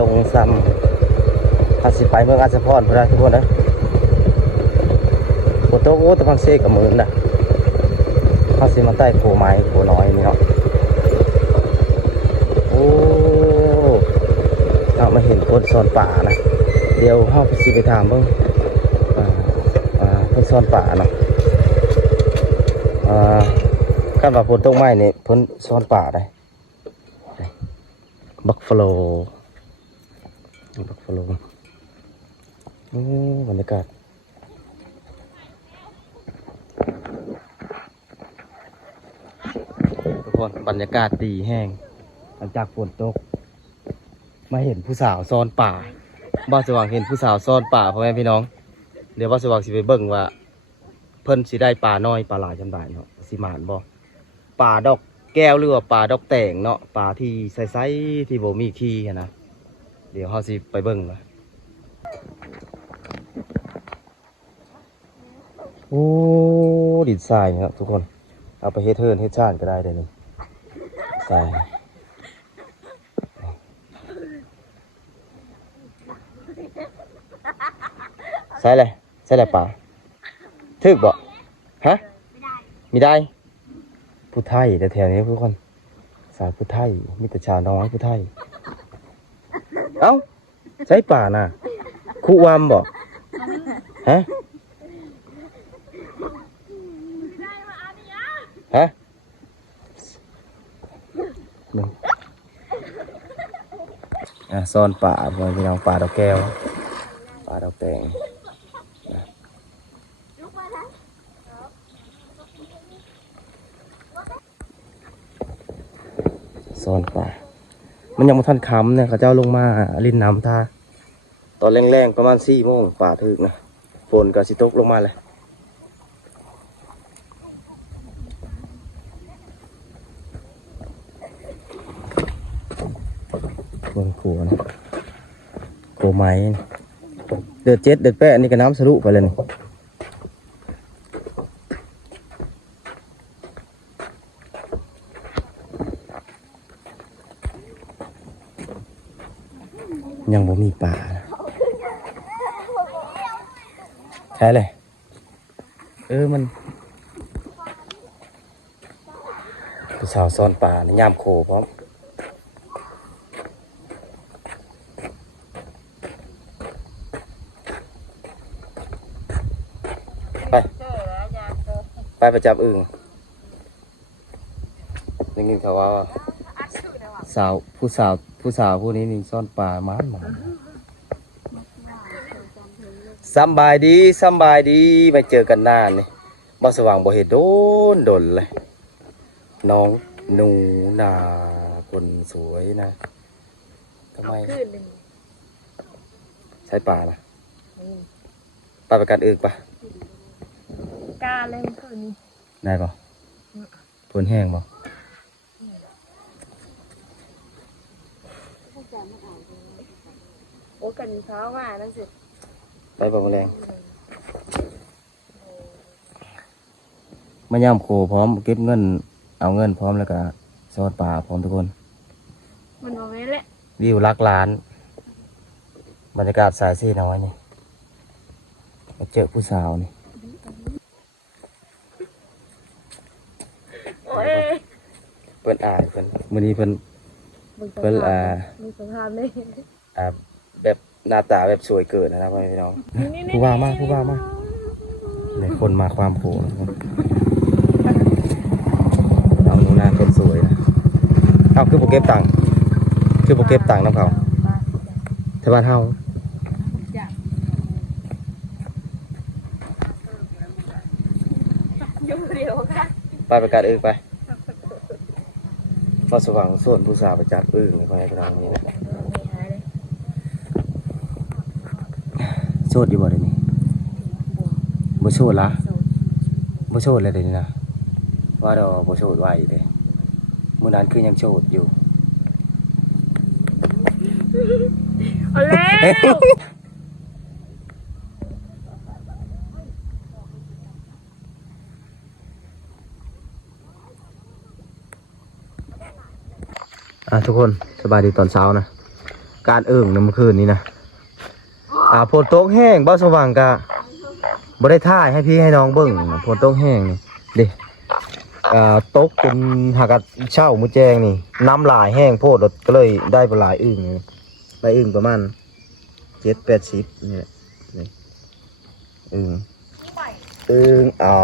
ลงซ้ำถ้าสิไปเมืองอัศพรพระทุกคนนะโคโตโอ้ตะพังเซกับมือนะถ้าสิมาใต้โขไม้โขน้อยนี่เนาะโอ้เอามาเห็นคนซ่อนป่านะเดี๋ยวเฮาสิไปถามเบิ่งเพิ่นซ่อนป่าเนาะคาดว่าฝนตกไม้นี่เพิ่นซ่อนป่าได้บักฟโลโอ้บรรยากาศทุกคนบรรยากาศดีแห้งหลังจากฝนตกมาเห็นผู้สาวซ่อนป่าบ้านสว่างเห็นผู้สาวซ่อนป่าพ่อแม่พี่น้องเดี๋ยวบ้านสว่างสิไปเบิ่งว่าเพิ่นสิได้ป่าน้อยป่าหลายจำได้เนาะสิมานบ่ป่าดอกแก้วหรือว่าป่าดอกแตงเนาะป่าที่ใสๆที่บ่มีขี้นะเดี๋ยวเฮาสิไปเบิ่งนะโอ้ดินทรายครับทุกคนเอาไปเฮ็ดเทิร์นเฮ็ดชาติก็ได้เลยนี่ทรายใช่เลยป่าทึกบ่ฮะไม่ได้ผู้ไทยแต่แถวนี้ทุกคนสายผู้ไทยมีแต่ชาวน้อยผู้ไทยเอ้าใช่ป่าน่ะคุวามบ่ฮะฮะซ่อนป่าพี่น้องป่าดอกแก้วป่าดอกแตงซ่อนป่ามันยังมาทันคำเนี่ยเขาเจ้าลงมาลินน้ำท่าตอนแรงๆประมาณ4 โมงป่าถึกนะฝนก็สิตกลงมาเลยบนขัวนะโขไม้เดือด7 เดือด8นี่ก็น้ำสรุปไปเลยนี่ยังบ่มีป่าใช่เลยมันผู้สาวซ่อนป่าในยามโขพร้อมไปประจับอึ่งได้ยินเขาว่าผู้สาวผู้นี้นี่ซ่อนป่าม้านสบายดีไม่เจอกันนานนี่บ่สว่างบ่เห็นโดนเลยน้องหนูนาคนสวยนะทำไมใช้ป่าล่ะป่าไปกันอึ่งปะกาเล่นคืนนี้ได้ปะฝนแห้งปะโอ้กันเช้าว่านั่นสิไปปะแมลงมาย่ำโคพร้อมเก็บเงินเอาเงินพร้อมแล้วก็ซอดป่าพร้อมทุกคนมันโมเมนต์แหละวิวลักล้านบรรยากาศสายซีน้อยนี่มาเจอผู้สาวนี่เพิ่นเพิ่นมื้อนี้เพิ่นมีสภาพเลยแบบหน้าตาแบบสวยเกิดนะครับพี่น้องผู้ว่ามาในคนมาความโผล่น้องหนูนาคนสวยนะเอาคือโปเก็บตังค์น้ำเขาแต่บ้านเฮาไปประกาศอึ่งไปพอสว่างส่วนผู้สาวประจักษ์อึ่งไปพี่น้องนี่นะโชดอยู่บ่เดี๋ยวนี้บ่โชดละบ่โชดเลยเดี๋ยวนี้นะว่าเราบ่โชดไว้เด้มื้อนั้นคือยังโชดอยู่เอาแล้วทุกคนสบายดีตอนเช้านะ การเอิ่งน้ำคืนนี้นะฝนตกแห้งบ้าสว่างกะบ่ได้ท่ายให้พี่ให้น้องเบิ่งฝนตกแห้งนี่เด้ตกจนหากัดเช่ามือแจงนี่น้ำลายแห้งโพดก็เลยได้ปลายอึ่งได้อึ่งประมาณ7-80นี่แหละนี่อึ่งอ่า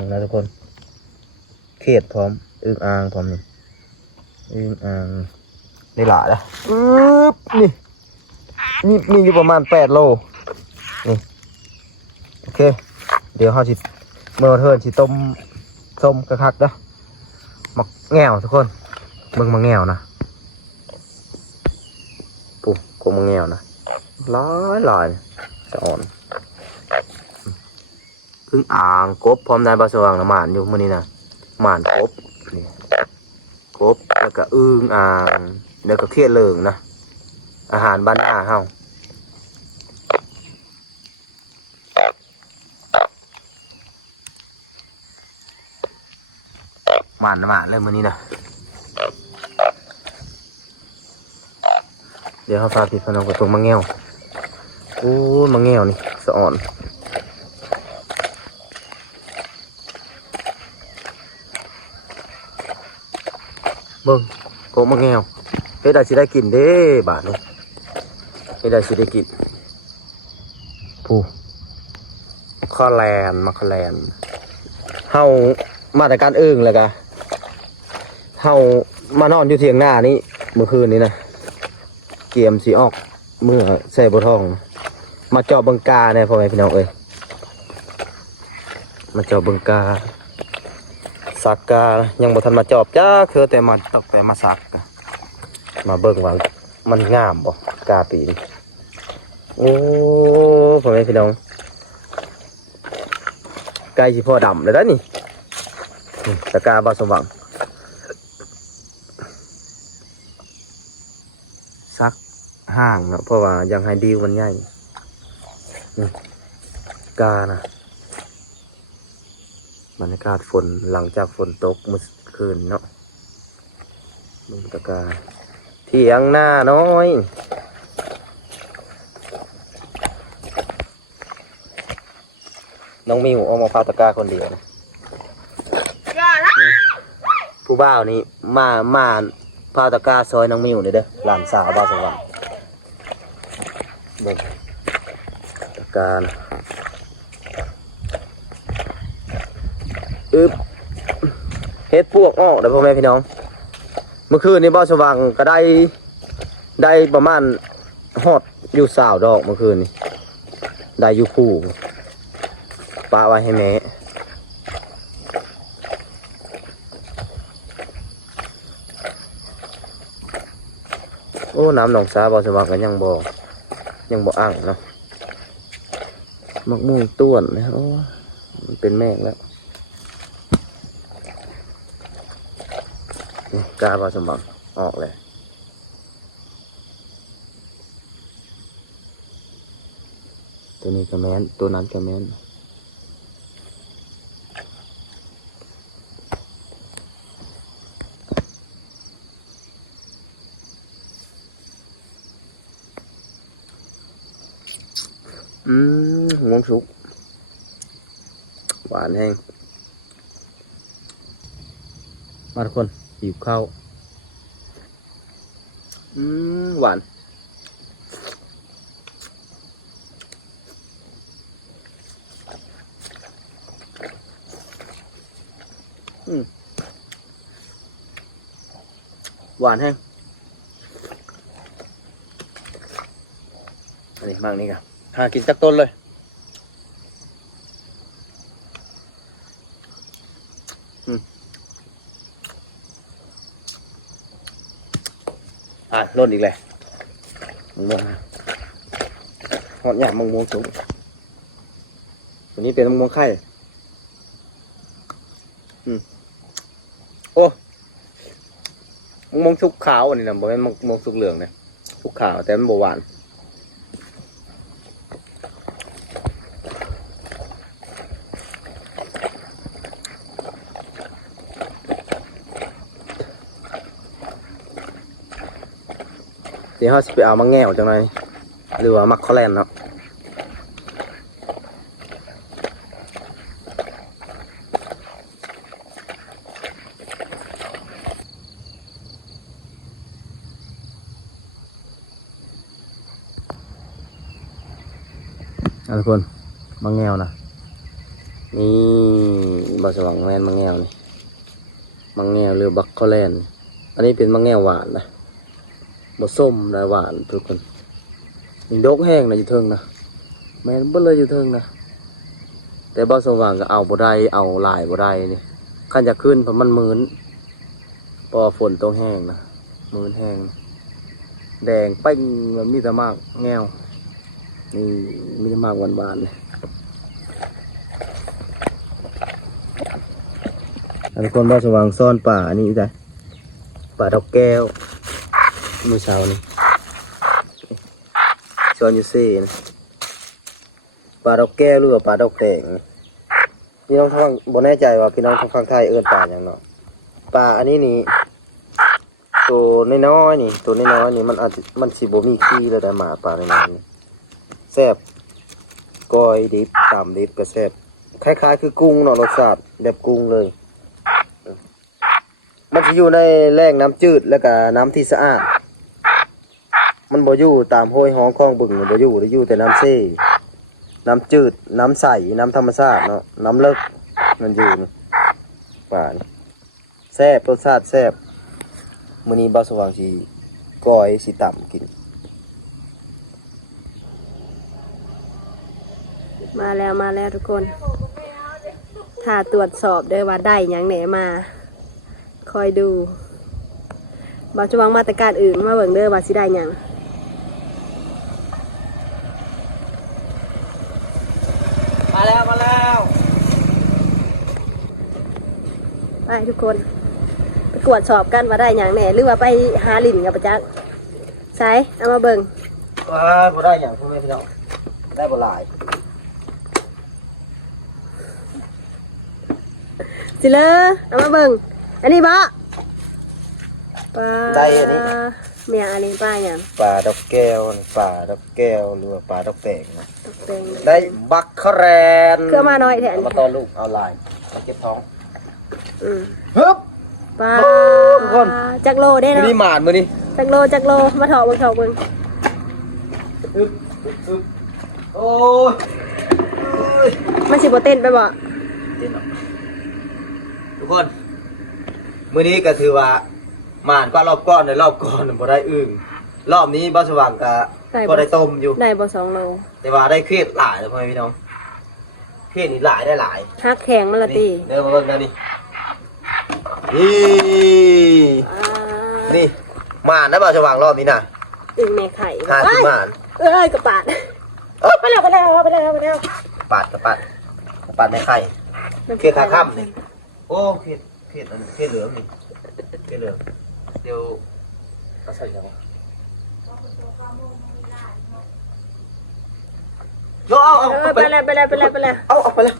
งนะทุกคนเขียดพร้อมอึ่งอ่างพร้อมนี่อึ่งอ่างได้หลายนะนี่มีอยู่ประมาณ8 โลนี่โอเคเดี๋ยวเขาสิเมื่อเทิร์นสิต้มส้มกระคักเด้อมักแง่วทุกคนมึงมาแง่วนะปุ๊บกูมาแง่วนะหลายจะอ่อนพึ่งอ่างกบพร้อมได้ปลาสว่างนะหมานอยู่มื้อนี้นะหมานกบนี่กบแล้วก็อึ่งอ่างแล้วก็เขียดเหลืองนะอาหารบ้านหน้าเฮาหมานเลยมื้อนี้นะเดี๋ยวเขาพาพี่พน้องไปตรงมะแง่วโอ้มะแง่วนี่สะอ่อนเบิ่งโกมะแง่วเฮ็ดได้สิได้กินเด้บาดนี้เฮ็ดได้สิได้กินผู้มะขแลนเฮามาแต่การเอิ่งเลยกะเฮามานอนอยู่เถียงหน้านี้เมื่อคืนนี้นะเกมสีออกเมื่อใส่บทองมาเจาะบังกาเนี่ยพ่อแม่พี่น้องเอ้ยมาเจาะบังกาสักกายังบ่ทันมาจอบจ้าคือแต่มาตกแต่มาสักมาเบิ่งว่ามันงามบ่กาปีนี้โอ้พ่อแม่พี่น้องไก่สิพ่อดำเลยนะนี่สกาบาสว่างซักห่างเนาะเพราะว่ายังให้ดิวมันใหญ่กานะบรรยากาศฝนหลังจากฝนตกเมื่อคืนเนาะมึงตะกาเที่ยงหน้าน้อยน้องมิวออกมาพาตะกาคนเดียวนะผู้บ่าวนี่มาพาตะกาซอยน้องมิวเลยเด้อหลานสาวบ้าวสวรรค์เด็กตะกานะเฮ็ดพวกออกเด้อพ่อแม่พี่น้องเมื่อคืนนี้บ้าวสว่างก็ได้ประมาณฮอดอยู่20 ดอกเมื่อคืนนี้ได้อยู่คู่ปะไว้ให้แม่โอ้น้ำหนองสาบ่สว่างกันยังบ่อ่างเนาะมักม่วงต้วนนะโอ้มันเป็นแมงแล้วนี่กาบ่สว่างออกเลยตัวนี้กระแมนตัวนั้นกระแมนงวงสุกหวานแห้งมาทุกคนหิวข้าวหวานหวานแห้งอันนี้มากนี่ครับหากินจักต้นเลยร่นอีกเลยมึงม่วงหอดหยาบมึงม่วงสูงวันนี้เป็นมึงม่วงไข่โอ้มึงม่วงชุกขาวอันนี้นะบอกว่ามึงม่วงชุกเหลืองนะชุกขาวแต่มันบหวาน เดี๋ยวเราจะไปเอามังแง่วจังไรหรือว่ามักคอแลนเนาะทุกคนมังแง่วนะนี่บาสว่างแมนมังแง่วนี่มังแง่วหรือบักคอแลนอันนี้เป็นมังแง่วหวานนะบส้มนะหวานทุกคนมีดกแห้งนะอยู่เทิงนะแม่นเบิ่เลยอยู่เทิงนะแต่บ่สว่างก็เอาบ่ได้เอาหลายบ่ได้นี่คันจะขึ้นเพราะมันมืนพอฝนตกแห้งนะมืนแห้งแดงเป้งมันมีแต่มากแง่วนี่มีแต่มากหวานๆเลยอันนี้คนบ่สว่างซ่อนป่าอันนี้จ้ะป่าดอกแก้วมือเช้านี่ซ่อนอยู่ซี่นะปลาดอกแก้วหรือว่าปลาดอกแดงพี่น้องทางบ่แน่ใจว่าพี่น้องทางฝั่งไทยเอิ้นปลาอย่างเนาะปลาอันนี้นี่ตัวน้อยๆนี่ตัวน้อยๆนี่มันอาจจะมันสิบ่มีขี้แล้วแต่หมาปลาน้อยๆนี่แซ่บก้อยดิบตำดิบก็แซ่บคล้ายๆคือกุ้งเนาะรสชาติแบบกุ้งเลยมันจะอยู่ในแหล่งน้ำจืดแล้วก็น้ำที่สะอาดมันบ่อยู่ตามห้วยห้องคลองบึงบ่อยู่แต่น้ำเซ่น้ำจืดน้ำใสน้ำธรรมชาติเนาะน้ำเลิกมันอยู่ป่านี่แซ่บรสชาติแซ่บมื้อนี้บ่าวสว่างสิก้อยสิตำกิน มาแล้วทุกคนถ้าตรวจสอบด้วยว่าได้หยังแหนมาคอยดูบ่จะวางมาตรการอื่นมาเบิ่งเด้อว่าสิได้หยังมาแล้วไปทุกคนไปตรวจสอบกันว่าได้หยังแหน่หรือว่าไปหาลิ้นกับประจักษ์ใช้เอามาเบิ่งบ่ได้หยังพ่อแม่พี่น้องได้บ่หลาย สิเลอเอามาเบิ่งอันนี้บ่ปลาได้อันนี้ เมียอันนี้ปลาหยัง ปลาดอกแก้วปลาดอกแก้วหรือว่าปลาดอกแตงนะ ตกแต่ง ได้บักคาแรน เครื่องมาน้อยแทน เอามาตอนลูกเอาลายเก็บท้อง ฮึบ ปลา ทุกคน จักโลได้ มือ เนาะ นี้หมานมือนี้ จักโลมาถอกเบิ่ง ฮึบโอ้ย มันสิบ่เต้นไปบ่ ทุกคนมือนี้ก็ถือว่าหมานกว่ารอบก่อนในรอบก่อนบ่ได้อึ่งรอบนี้บ้าสว่างก็ได้ต้มอยู่ ได้บ่2 โล แต่ว่าได้เครียดหลายแล้วพ่อแม่พี่น้องเครียดนี่หลายได้หลาย ฮักแข็งมันละติ เดินมาเบิ่งกันนี่นี่หมานนะบ้าสว่างรอบนี้น่ะ อึ่งแม่ไข่ 50หมาน เอ้ยกระปาดไปแล้วปาดในไข่เครียดขาค่ำนี่โอ้เครียดเหลืองนี่เครียดเหลืองเดี๋ยวเอาใส่ยังไงโยเอา ไปแล้ว เอาไปแล้ว